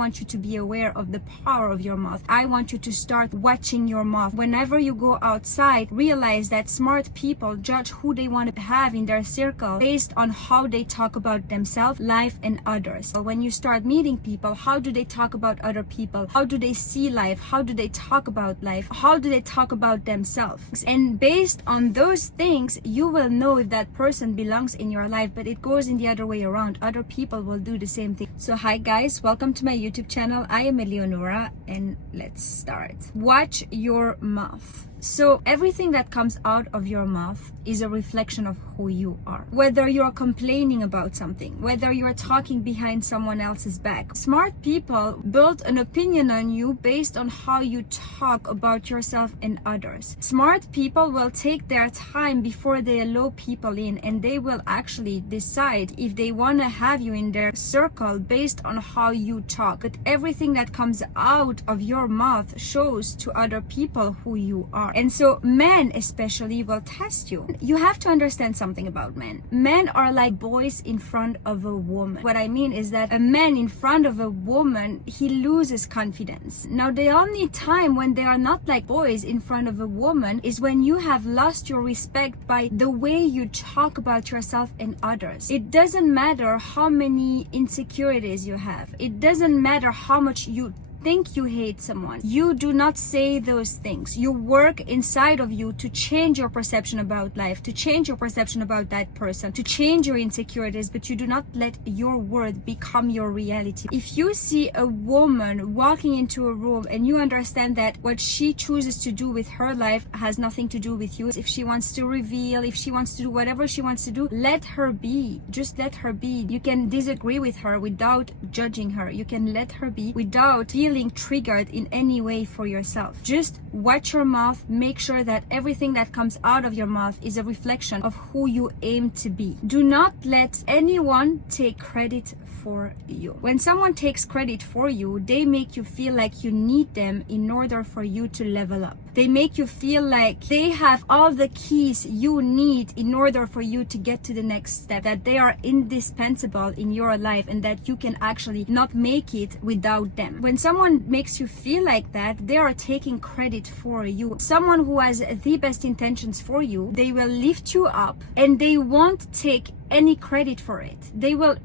want you to be aware of the power of your mouth. I want you to start watching your mouth. Whenever you go outside, realize that smart people judge who they want to have in their circle based on how they talk about themselves, life, and others. So when you start meeting people, how do they talk about other people? How do they see life? How do they talk about life? How do they talk about themselves? And based on those things, you will know if that person belongs in your life. But it goes in the other way around. Other people will do the same thing. So hi guys, welcome to my YouTube channel. I am Eleonora and let's start. Watch your mouth. So everything that comes out of your mouth is a reflection of who you are. Whether you're complaining about something, whether you're talking behind someone else's back. Smart people build an opinion on you based on how you talk about yourself and others. Smart people will take their time before they allow people in, and they will actually decide if they want to have you in their circle based on how you talk. But everything that comes out of your mouth shows to other people who you are. And so men especially will test you. You have to understand something about men. Men are like boys in front of a woman. What I mean is that a man in front of a woman, he loses confidence. Now the only time when they are not like boys in front of a woman is when you have lost your respect by the way you talk about yourself and others. It doesn't matter how many insecurities you have. It doesn't matter how much you think you hate someone. You do not say those things. You work inside of you to change your perception about life, to change your perception about that person, to change your insecurities, but you do not let your word become your reality. If you see a woman walking into a room and you understand that what she chooses to do with her life has nothing to do with you, if she wants to reveal, if she wants to do whatever she wants to do, let her be. Just let her be. You can disagree with her without judging her. You can let her be without feeling triggered in any way for yourself. Just watch your mouth. Make sure that everything that comes out of your mouth is a reflection of who you aim to be. Do not let anyone take credit for you. When someone takes credit for you, they make you feel like you need them in order for you to level up. They make you feel like they have all the keys you need in order for you to get to the next step, that they are indispensable in your life and that you can actually not make it without them. When someone makes you feel like that, they are taking credit for you. Someone who has the best intentions for you, they will lift you up and they won't take any credit for it. They will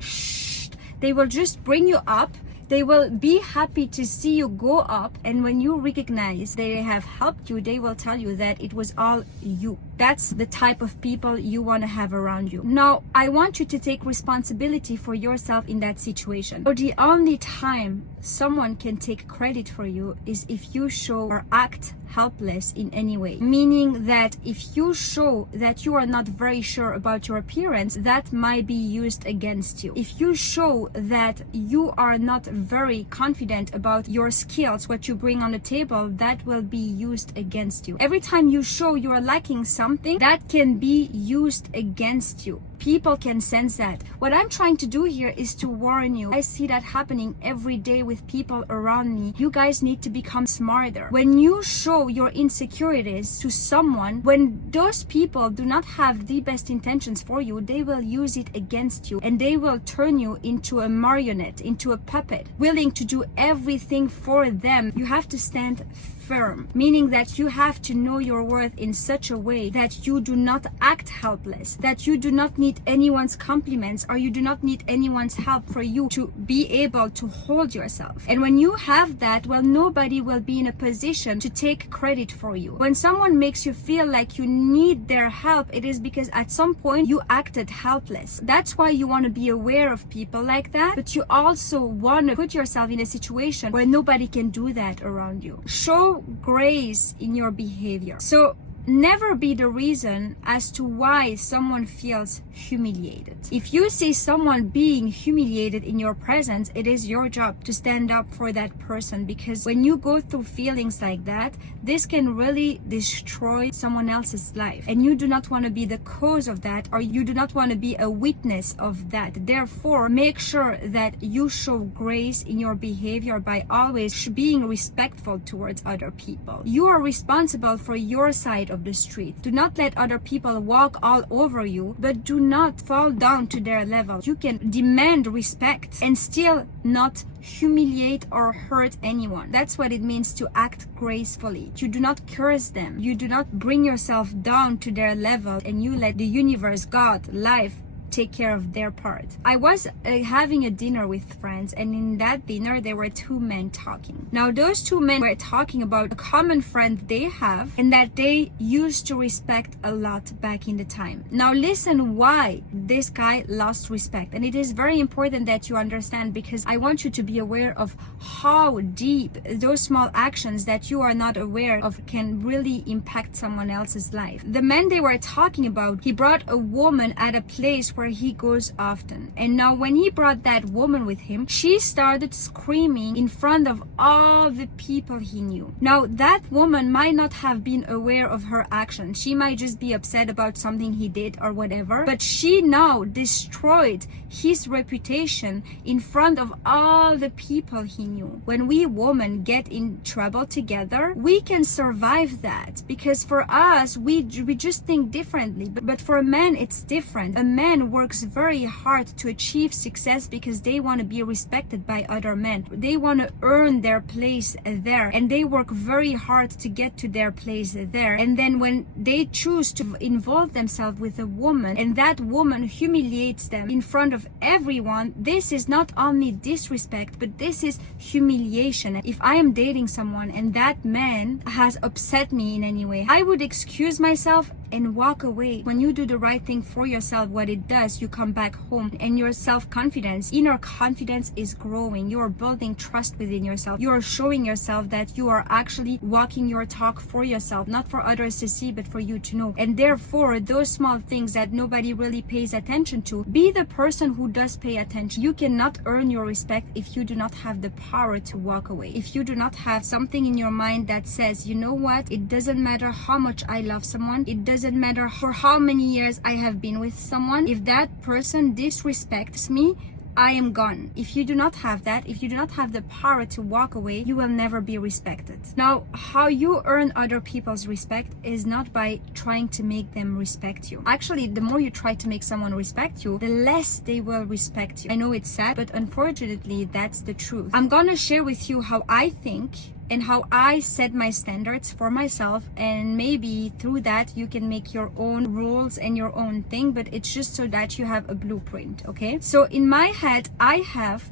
They will just bring you up. They will be happy to see you go up, and when you recognize they have helped you, they will tell you that it was all you. That's the type of people you want to have around you. Now, I want you to take responsibility for yourself in that situation. So the only time someone can take credit for you is if you show or act helpless in any way. Meaning that if you show that you are not very sure about your appearance, that might be used against you. If you show that you are not very confident about your skills, what you bring on the table, that will be used against you. Every time you show you are lacking something, that can be used against you. People can sense that. What I'm trying to do here is to warn you. I see that happening every day with people around me. You guys need to become smarter. When you show your insecurities to someone, when those people do not have the best intentions for you, they will use it against you and they will turn you into a marionette, into a puppet, willing to do everything for them. You have to stand firm, meaning that you have to know your worth in such a way that you do not act helpless, that you do not need anyone's compliments or you do not need anyone's help for you to be able to hold yourself. And when you have that, well, nobody will be in a position to take credit for you. When someone makes you feel like you need their help, it is because at some point you acted helpless. That's why you want to be aware of people like that, but you also want to put yourself in a situation where nobody can do that around you. Show grace in your behavior. So never be the reason as to why someone feels humiliated. If you see someone being humiliated in your presence, it is your job to stand up for that person, because when you go through feelings like that, this can really destroy someone else's life, and you do not want to be the cause of that, or you do not want to be a witness of that. Therefore, make sure that you show grace in your behavior by always being respectful towards other people. You are responsible for your side of the street. Do not let other people walk all over you, but do not fall down to their level. You can demand respect and still not humiliate or hurt anyone. That's what it means to act gracefully. You do not curse them. You do not bring yourself down to their level, and you let the universe, God, life, take care of their part. I was having a dinner with friends, and in that dinner there were two men talking. Now those two men were talking about a common friend they have and that they used to respect a lot back in the time. Now listen why this guy lost respect, and it is very important that you understand, because I want you to be aware of how deep those small actions that you are not aware of can really impact someone else's life. The man they were talking about, he brought a woman at a place where he goes often, and now when he brought that woman with him, she started screaming in front of all the people he knew. Now that woman might not have been aware of her actions. She might just be upset about something he did or whatever, but she now destroyed his reputation in front of all the people he knew. When we women get in trouble together, we can survive that, because for us we just think differently, but for a man it's different. A man works very hard to achieve success because they want to be respected by other men. They want to earn their place there, and they work very hard to get to their place there. And then when they choose to involve themselves with a woman and that woman humiliates them in front of everyone, this is not only disrespect, but this is humiliation. If I am dating someone and that man has upset me in any way, I would excuse myself and walk away. When you do the right thing for yourself, what it does, you come back home and your self-confidence, inner confidence is growing. You are building trust within yourself. You are showing yourself that you are actually walking your talk for yourself, not for others to see, but for you to know. And therefore, those small things that nobody really pays attention to, be the person who does pay attention. You cannot earn your respect if you do not have the power to walk away. If you do not have something in your mind that says, you know what, it doesn't matter how much I love someone, it doesn't matter for how many years I have been with someone, if that person disrespects me, I am gone. If you do not have that, if you do not have the power to walk away, you will never be respected. Now, how you earn other people's respect is not by trying to make them respect you. Actually, the more you try to make someone respect you, the less they will respect you. I know it's sad, but unfortunately, that's the truth. I'm gonna share with you how I think and how I set my standards for myself, and maybe through that you can make your own rules and your own thing, but it's just so that you have a blueprint, okay? So in my head, I have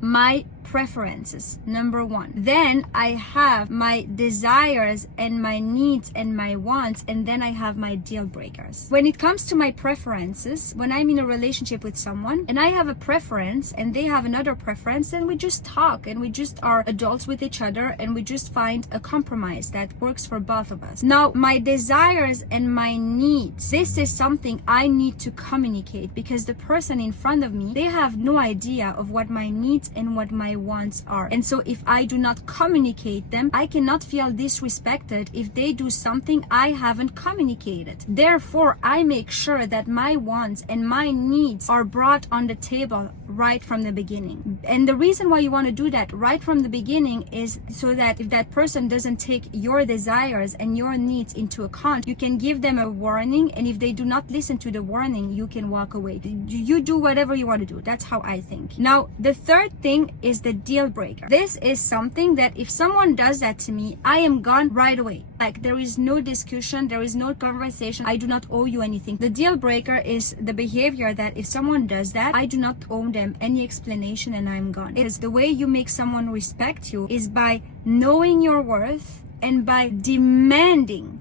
my preferences, number one. Then I have my desires and my needs and my wants, and then I have my deal breakers. When it comes to my preferences, when I'm in a relationship with someone and I have a preference and they have another preference, then we just talk and we just are adults with each other and we just find a compromise that works for both of us. Now, my desires and my needs, this is something I need to communicate, because the person in front of me, they have no idea of what my needs and what my wants are. And so if I do not communicate them, I cannot feel disrespected if they do something I haven't communicated. Therefore, I make sure that my wants and my needs are brought on the table right from the beginning. And the reason why you want to do that right from the beginning is so that if that person doesn't take your desires and your needs into account, you can give them a warning, and if they do not listen to the warning, you can walk away. You do whatever you want to do. That's how I think. Now, the third thing is the deal breaker. This is something that if someone does that to me, I am gone right away. Like, there is no discussion, there is no conversation. I do not owe you anything. The deal breaker is the behavior that if someone does that, I do not owe them any explanation and I'm gone. Because the way you make someone respect you is by knowing your worth and by demanding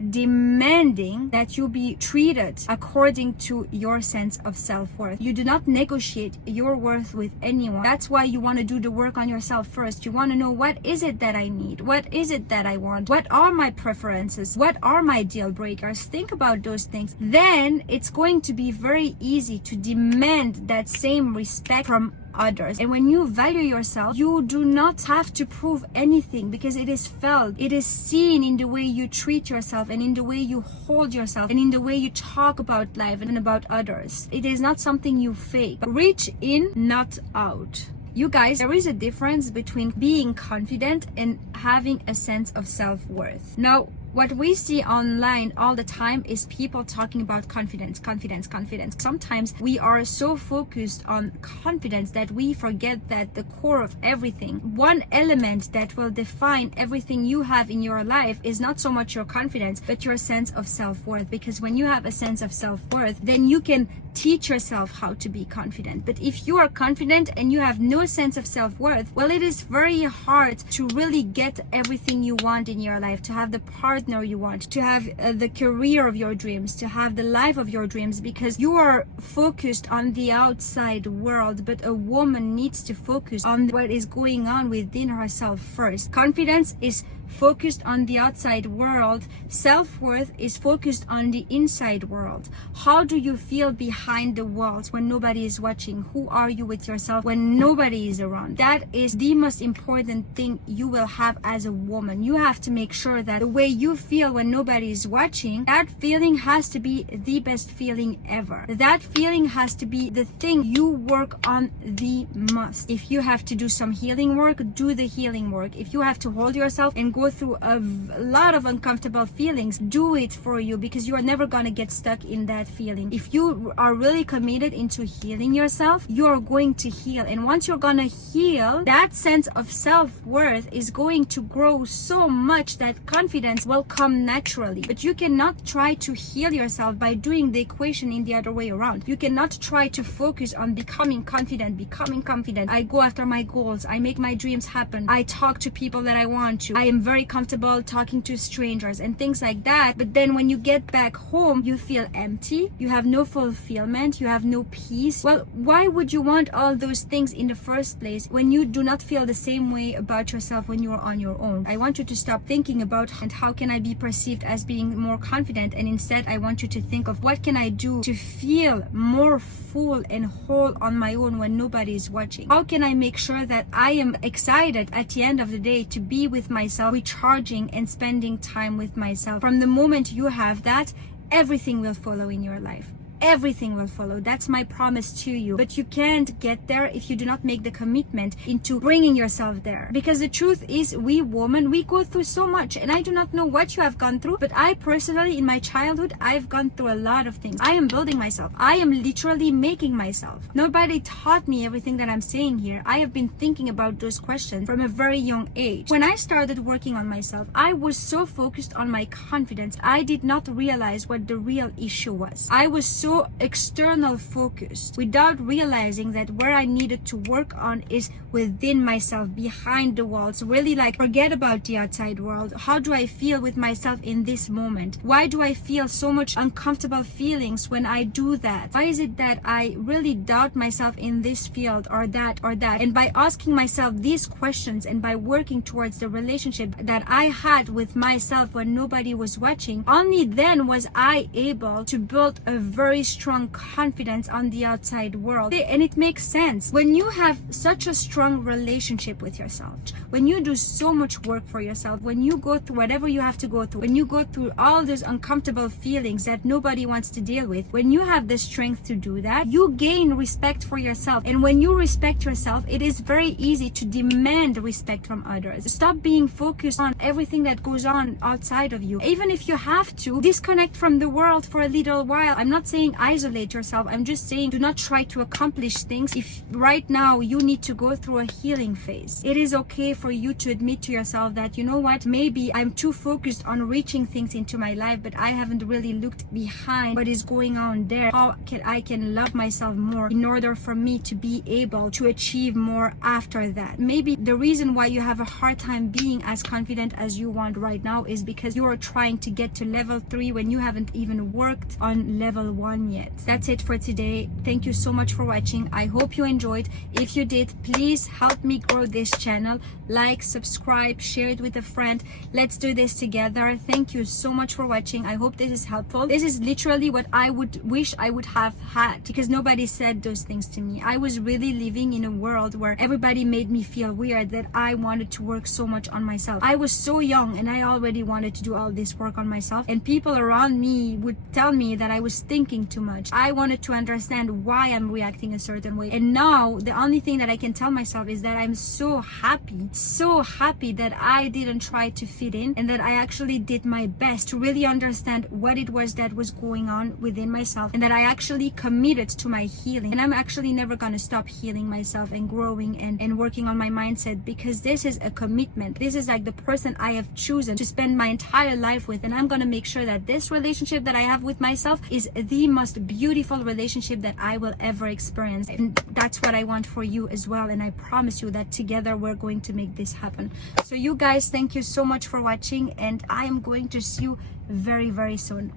that you be treated according to your sense of self-worth. You do not negotiate your worth with anyone. That's why you want to do the work on yourself first. You want to know, what is it that I need? What is it that I want? What are my preferences? What are my deal breakers? Think about those things. Then it's going to be very easy to demand that same respect from others. And when you value yourself, you do not have to prove anything, because it is felt, it is seen in the way you treat yourself and in the way you hold yourself and in the way you talk about life and about others. It is not something you fake. Reach in, not out. You guys, there is a difference between being confident and having a sense of self-worth. Now, What we see online all the time is people talking about confidence, confidence, confidence. Sometimes we are so focused on confidence that we forget that the core of everything, one element that will define everything you have in your life, is not so much your confidence, but your sense of self-worth. Because when you have a sense of self-worth, then you can teach yourself how to be confident. But if you are confident and you have no sense of self-worth, well, it is very hard to really get everything you want in your life, to have the partner you want, to have the career of your dreams, to have the life of your dreams, because you are focused on the outside world. But a woman needs to focus on what is going on within herself first. Confidence is focused on the outside world. Self-worth is focused on the inside world. How do you feel behind the walls when nobody is watching? Who are you with yourself when nobody is around? That is the most important thing you will have as a woman. You have to make sure that the way you feel when nobody is watching, that feeling has to be the best feeling ever. That feeling has to be the thing you work on the most. If you have to do some healing work, do the healing work. If you have to hold yourself and go through a lot of uncomfortable feelings, do it for you, because you are never gonna get stuck in that feeling. If you are really committed into healing yourself, you are going to heal. And once you're gonna heal, that sense of self-worth is going to grow so much that confidence will come naturally. But you cannot try to heal yourself by doing the equation in the other way around. You cannot try to focus on becoming confident. I go after my goals, I make my dreams happen, I talk to people that I want to, I am very comfortable talking to strangers and things like that. But then when you get back home, you feel empty, you have no fulfillment, you have no peace. Well, why would you want all those things in the first place when you do not feel the same way about yourself when you are on your own? I want you to stop thinking about and how can I be perceived as being more confident, and instead I want you to think of what can I do to feel more full and whole on my own when nobody is watching. How can I make sure that I am excited at the end of the day to be with myself, recharging and spending time with myself? From the moment you have that, everything will follow in your life. Everything will follow. That's my promise to you. But you can't get there if you do not make the commitment into bringing yourself there. Because the truth is, we women, we go through so much, and I do not know what you have gone through, but I personally, in my childhood, I've gone through a lot of things. I am building myself. I am literally making myself. Nobody taught me everything that I'm saying here. I have been thinking about those questions from a very young age. When I started working on myself, I was so focused on my confidence, I did not realize what the real issue was. I was so external focused without realizing that where I needed to work on is within myself, behind the walls. Really, like, forget about the outside world. How do I feel with myself in this moment? Why do I feel so much uncomfortable feelings when I do that? Why is it that I really doubt myself in this field or that or that? And by asking myself these questions and by working towards the relationship that I had with myself when nobody was watching, only then was I able to build a very strong confidence on the outside world. And it makes sense. When you have such a strong relationship with yourself, when you do so much work for yourself, when you go through whatever you have to go through, when you go through all those uncomfortable feelings that nobody wants to deal with, when you have the strength to do that, you gain respect for yourself. And when you respect yourself, it is very easy to demand respect from others. Stop being focused on everything that goes on outside of you. Even if you have to disconnect from the world for a little while, I'm not saying isolate yourself, I'm just saying do not try to accomplish things if right now you need to go through a healing phase. It is okay for you to admit to yourself that, you know what, maybe I'm too focused on reaching things into my life, but I haven't really looked behind what is going on there. How I can love myself more in order for me to be able to achieve more after that. Maybe the reason why you have a hard time being as confident as you want right now is because you are trying to get to level 3 when you haven't even worked on level 1 yet. That's it for today. Thank you so much for watching. I hope you enjoyed. If you did, please help me grow this channel. Like, subscribe, share it with a friend. Let's do this together. Thank you so much for watching. I hope this is helpful. This is literally what I would wish I would have had, because nobody said those things to me. I was really living in a world where everybody made me feel weird that I wanted to work so much on myself. I was so young and I already wanted to do all this work on myself, and people around me would tell me that I was thinking too much. I wanted to understand why I'm reacting a certain way. And now the only thing that I can tell myself is that I'm so happy that I didn't try to fit in, and that I actually did my best to really understand what it was that was going on within myself, and that I actually committed to my healing. And I'm actually never gonna stop healing myself and growing and working on my mindset, because this is a commitment. This is like the person I have chosen to spend my entire life with, and I'm gonna make sure that this relationship that I have with myself is the most beautiful relationship that I will ever experience. And that's what I want for you as well, and I promise you that together we're going to make this happen. So you guys, thank you so much for watching, and I am going to see you very, very soon.